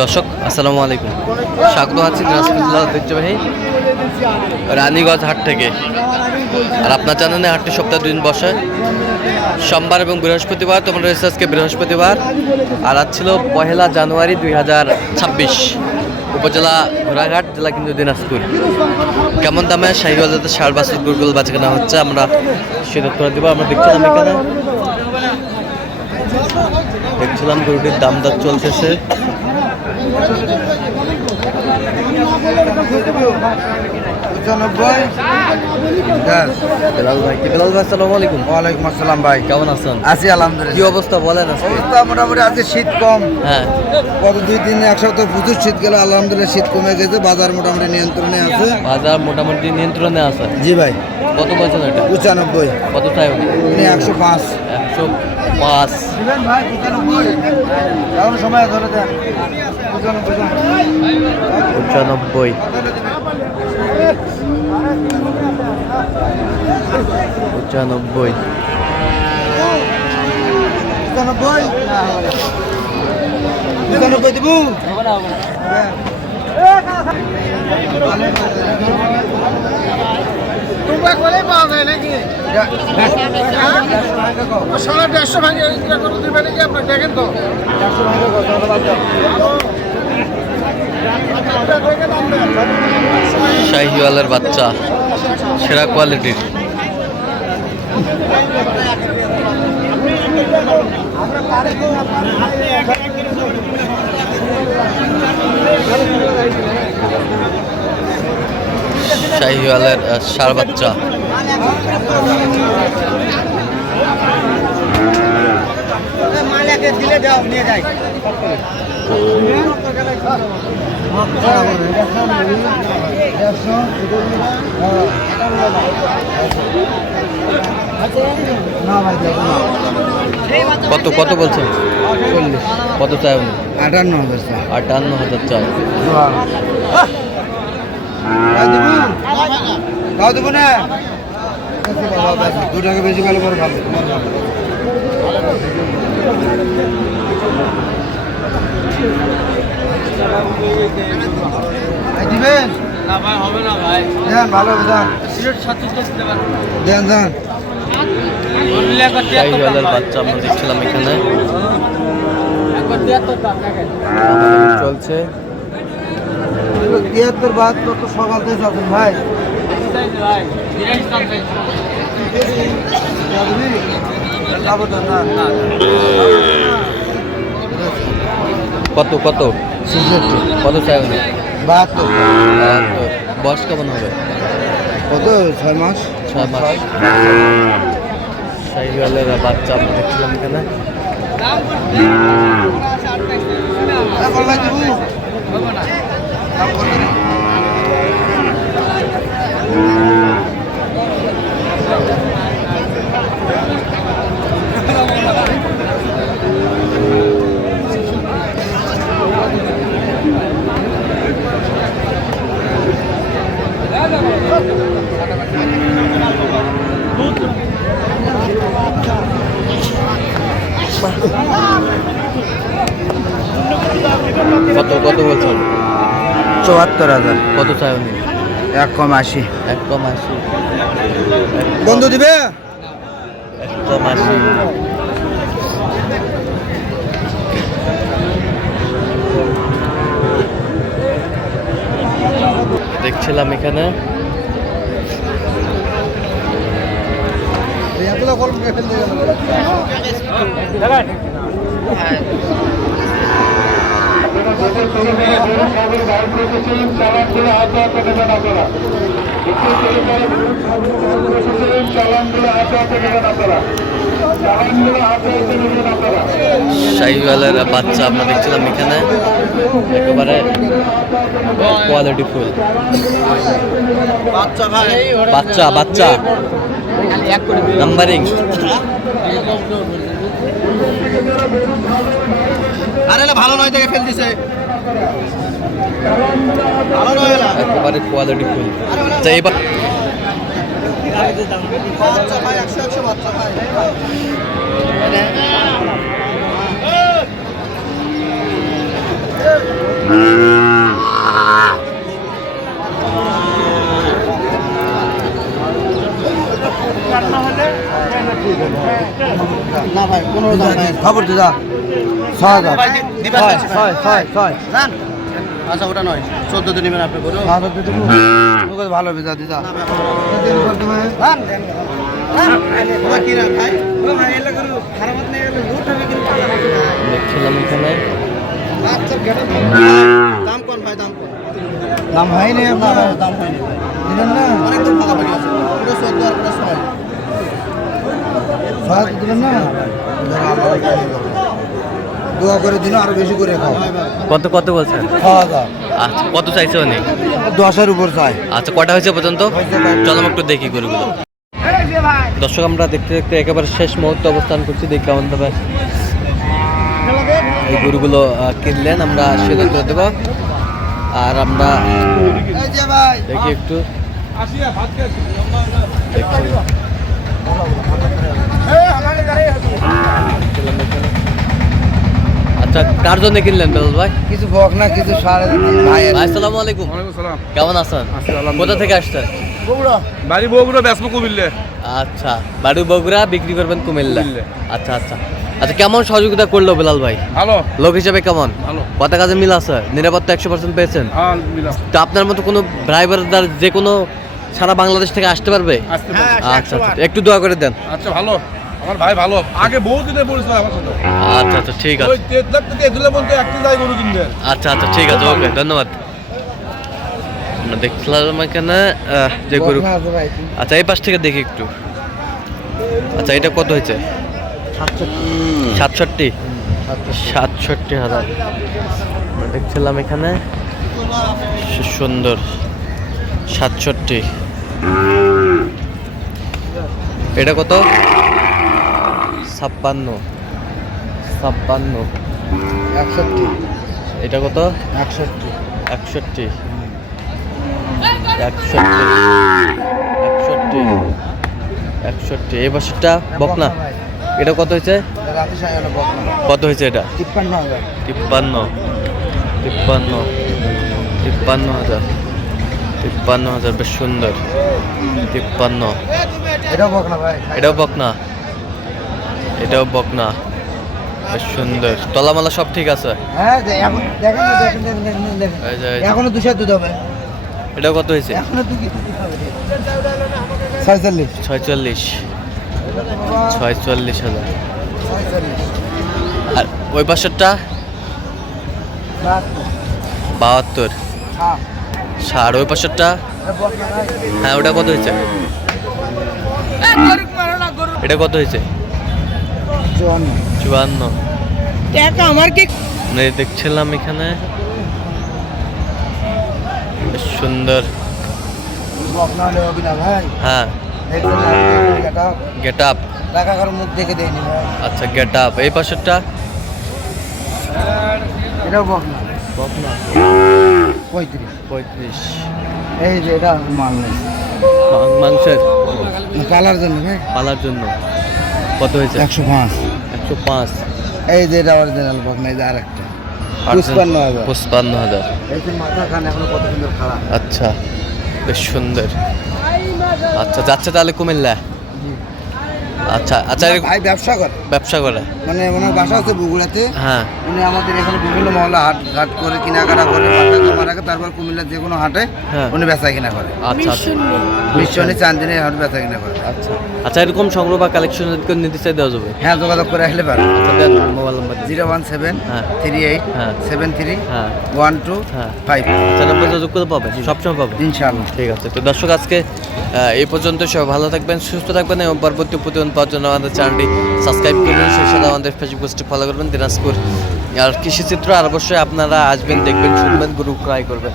দর্শক আসসালামু আলাইকুম, স্বাগত আছি দিনাজপুর জেলার ঐতিহ্যবাহী রানীগঞ্জ হাট থেকে। আর আপনার জানেন হাটটি সপ্তাহে 2 দিন বসে, সোমবার এবং বৃহস্পতিবার। তোমরা রয়েছে আজকে বৃহস্পতিবার, আর আজ ছিল 1 জানুয়ারি 2026। উপজেলা ঘোড়াঘাট, জেলা কিন্তু দিনাজপুর। কেমন দামে শাহিওয়াল জাতের ষাঁড় বাছুর গরুগুলো বাচ্চা কেনা হচ্ছে আমরা সেটা তুলে দেবো। আমরা দেখছিলাম গরুটির দাম দর চলতেছে। বেলাল ভাই আসসালামু আলাইকুম। ওয়ালাইকুম আসসালাম ভাই, কেমন আছেন? আছি আলহামদুলিল্লাহ। কি অবস্থা বলেন? অবস্থা মোটামুটি আজকে শীত কম। হ্যাঁ, গত 2-3 এক সপ্তাহ প্রচুর শীত গেল, আলহামদুলিল্লাহ শীত কমে গেছে, বাজার মোটামুটি নিয়ন্ত্রণে আছে। বাজার মোটামুটি নিয়ন্ত্রণে আছে। জি ভাই। কত বলছেন এটা? 95। কত চাই? 105। 105 দিবেন ভাই 95। এখন সময় ধরে দেন। 95 95 95 দিব। তোমরা করে পাওয়া যায় নাকি? 150 ভাঙে করে দিবেন নাকি? আপনার দেখেন তো শাহিওয়ালের বাচ্চা, সেরা কোয়ালিটির। শাহিওয়ালের ষাঁড় বাচ্চা। দিলে দাও, নিয়ে যাই। কত কত বলছেন? 40। কত চাই? 58,000 স্যার। 58,000 চাই। তাও দেবো না, 2 টাকা বেশি পেলে পরে ভালো। দিবেন না ভাই, হবে না ভাই। দেন, ভালো হবে দেন। সিলেট 37 দিতে পারবো। দেন দেন। শাহিওয়ালের বাচ্চা আমরা দেখছিলাম এখানে চলছে। 73 72 তো সকাল থেকে আছেন ভাই। কত কত 66। কত চাই? 72। বয়স কেমন হবে? কত? 6 মাস। 6 মাস। শাহিওয়ালের বাচ্চা আমরা দেখছিলাম এখানে। কত কত বলছেন? 74,000। কত চাই উনি? 1 কম 80। 1 কম 80। বন্ধু দিবে? 1 কম 80। দেখছিলাম এখানে শাহিওয়ালের বাচ্চা আমরা দেখছিলাম এখানে, একেবারে কোয়ালিটি ফুল বাচ্চা বাচ্চা নাম্বারিং। আরে ভালো নয় দেখে ফেল দিছে। ভালো নয়, একেবারে কোয়ালিটি ফুল। আচ্ছা এবার বাচ্চা ভাই 100 বাচ্চা ভাই। খবর দিদা 6000 আচ্ছা ওটা নয় 14 নেবেন আপনি করো ভালো বিদা দিদা কি না ভাই দেখছিলাম এখানে দাম কোন ভাই দাম কোন দাম হয়নি আপনার দাম হয়নি দিলেন না অনেক দাম ভাগাভাগি আছে পুরো 14 আর পুরো 6 দিলেন না দোয়া করে দিন আরো বেশি করে খাও কত কত বলছেন? 6000 আচ্ছা কত চাইছে উনি? 10 উপর চাই আচ্ছা কটা হয়েছে পর্যন্ত? চলো আমরা একটু দেখি গরুগুলো। দর্শক আমরা দেখতে দেখতে একেবারে শেষ মুহূর্তে অবস্থান করছি, দেখি কেমন ভাবে এই গরুগুলো কিনলেন, আমরা সেটা করে দেবো। আর আমরা দেখি একটু দেখছি। আচ্ছা কার জন্য কিনলেন বেলাল ভাই? কিছু বক না কিছু সাড়ে ভাই ভাই আসসালামু আলাইকুম। কেমন আছেন? কোথা থেকে আসছেন? বাড়ি বগুড়া বেসমু কুমিল্লে। আচ্ছা বাড়ি বগুড়া, বিক্রি করবেন কুমিল্লা। আচ্ছা আচ্ছা আচ্ছা কেমন সহযোগিতা করলো বেলাল ভাই? ভালো লোক হিসেবে কেমন? ভালো। কথা কাজে মিল আছে? নিরাপত্তা 100% পেয়েছেন? হ্যাঁ মিলা তো আপনার মতো কোনো ড্রাইভারদার যে কোনো সারা বাংলাদেশ থেকে আসতে পারবে? আসতে পারে। আচ্ছা আচ্ছা একটু দোয়া করে দেন। আচ্ছা ভালো আমার ভাই ভালো আগে বহু দিনে পরিচয় আমার সাথে আচ্ছা আচ্ছা ঠিক ওই আছে। 3 লাখ থেকে 2 লাখ পর্যন্ত একটি যাই গরু কিনবে আচ্ছা আচ্ছা ঠিক আছে ওকে ধন্যবাদ। আমরা দেখছিলাম এখানে যে গরু। আচ্ছা এই পাশ থেকে দেখি একটু। আচ্ছা এটা কত হয়েছে? 67 67,000 আমরা দেখছিলাম এখানে সুন্দর 67। এটা কত? 56 61 এটা কত? 61 61 61 এই বছরটা বকনা। এটা কত হয়েছে? রাতে সাইলে বক না কত হয়েছে এটা? 53000 53,000 বেশ সুন্দর। 53 এটা বক না ভাই এটাও বকনা, এটাও বকনা বেশ সুন্দর। তলামালা সব ঠিক আছে? হ্যাঁ এখন দেখেন না দেখেন এই যে, এই যে। এখনো 200 দুধ হবে এটাও কত হয়েছে? এখনো 2 কেজি দুধ হবে 46 46,000 আর ওই পাশেরটা 72 হ্যাঁ 60 ওই পাশেরটা এটা বক না ভাই হ্যাঁ ওটা কত হয়েছে? এটা কত হয়েছে? 54 আমার কি দেখছিলাম এখানে বেশ সুন্দর। বক না হলে হবে না ভাই হ্যাঁ দেখুন এটা গেট আপ। টাকা কার মুখ দেখে দেয়নি ভাই আচ্ছা গেট আপ। এই পাশেরটা এটাও বক না বকনা 35 35 এই যে এটা মাল নেই মাংসের পালার জন্য ভাই পালার জন্য কত হয়েছে? 105 105 এই যে এটা অরিজিনাল বক না এই যে আরেকটা 55,000 55,000 এই যে মাথা খান এখনো কত সুন্দর খারাপ আচ্ছা বেশ সুন্দর। আচ্ছা যাচ্ছে তাহলে কুমিল্লা? আচ্ছা আচ্ছা ভাই ব্যবসা করে ব্যবসা করে? মানে ওনার বাসা হচ্ছে বগুড়াতে হ্যাঁ উনি আমাদের এখানে বিভিন্ন মহল্লা হাট ঘাট করে কেনাকাটা করে মাথা জমা রাখে তারপর কুমিল্লার যে কোনো হাটে হ্যাঁ। উনি বেচা কিনা করে আচ্ছা আচ্ছা মিশনে চান্দিনে হাট বেচা কিনা করে আচ্ছা আচ্ছা এরকম সংগ্রহ বা কালেকশন যদি কেউ নিতে চাই দেওয়া যাবে? হ্যাঁ যোগাযোগ করে আসলে পারে আচ্ছা দেন মোবাইল নাম্বার 017 হ্যাঁ। 38 হ্যাঁ। 73 হ্যাঁ 12 হ্যাঁ 5 আচ্ছা নাম্বার যোগাযোগ করে পাবেন, সবসময় পাবেন। ইনশাআল্লাহ ঠিক আছে তো দর্শক আজকে এই পর্যন্ত সবাই ভালো থাকবেন, সুস্থ থাকবেন এবং পরবর্তী প্রতিদিন পাওয়ার জন্য আমাদের চ্যানেলটি সাবস্ক্রাইব করবেন, সেই সাথে আমাদের ফেসবুক পেজটি ফলো করবেন দিনাজপুর আর কৃষিচিত্র। আর অবশ্যই আপনারা আসবেন, দেখবেন, শুনবেন, গরু ক্রয় করবেন।